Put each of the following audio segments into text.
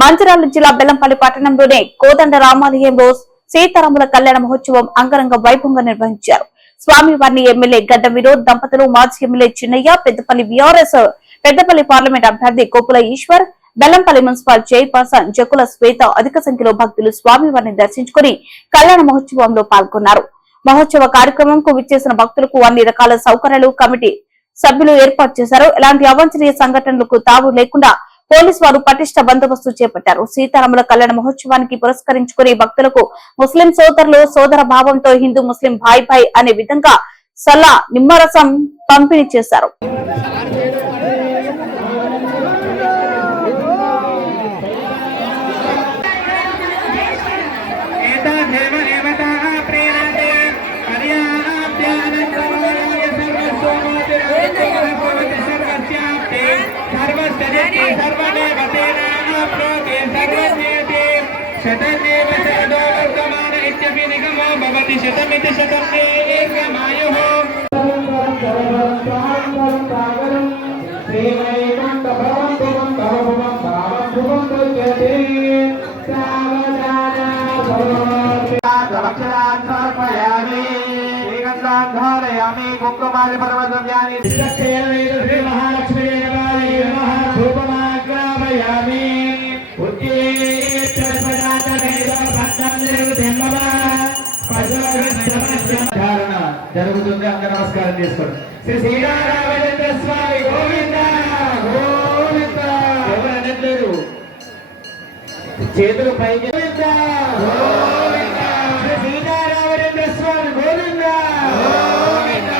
మంచిర్యాల జిల్లా బెల్లంపల్లి పట్టణంలోని కోదండ రామాలయంలో సీతారాముల కళ్యాణ మహోత్సవం అంగరంగ వైభవంగా నిర్వహించారు. స్వామివారిని ఎమ్మెల్యే గడ్డ వినోద్ దంపతులు, మాజీ MLA Chinnaiah, Peddapalli BRS Peddapalli parliament అభ్యర్థి కోపుల ఈశ్వర్, బెల్లంపల్లి మున్సిపల్ చైర్పర్సన్ జకుల శ్వేత అధిక సంఖ్యలో భక్తులు స్వామివారిని దర్శించుకుని కళ్యాణ మహోత్సవంలో పాల్గొన్నారు. మహోత్సవ కార్యక్రమంకు విచ్చేసిన భక్తులకు అన్ని రకాల సౌకర్యాలు కమిటీ సభ్యులు ఏర్పాటు చేశారు. ఎలాంటి అవాంఛనీయ సంఘటనలకు తావు లేకుండా పోలీసు వారు పటిష్ట బందోబస్తు చేపట్టారు. సీతారాముల కళ్యాణ మహోత్సవానికి పురస్కరించుకుని భక్తులకు ముస్లిం సోదరులు సోదర భావంతో హిందూ ముస్లిం భాయ్ భాయ్ అనే విధంగా సల్లా నిమ్మరసం పంపిణీ చేశారు. कुंकुमादि पर्वद्रव्याणि श्री महालक्ष्मी धूपमाग्रापयामि జరుగుతుంది. అంగ నమస్కారం చేసుకోండి. శ్రీ సీతారామచంద్ర స్వామి గోవింద గోవింద. ఎవరనట్లేరు, చేతులు పైకి గోవింద గోవింద. శ్రీ సీతారామచంద్ర స్వామి గోవింద గోవింద.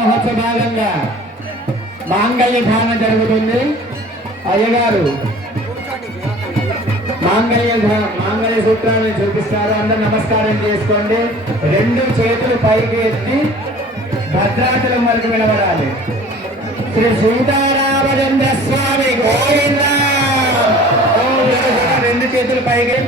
మహోత్సవ భాగంగా మాంగళ్య ధారణ జరుగుతుంది. అయ్యగారు మాంగళ్య సూత్రాలను చూపిస్తారు. అందరూ నమస్కారం చేసుకోండి. రెండు చేతులు పైకి ఎత్తి భద్రాచలం వరకు నిలబడాలి. శ్రీ సీతారామచంద్ర స్వామి గోవింద. రెండు చేతులు పైకి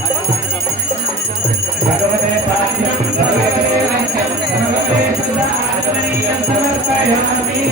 Thank you.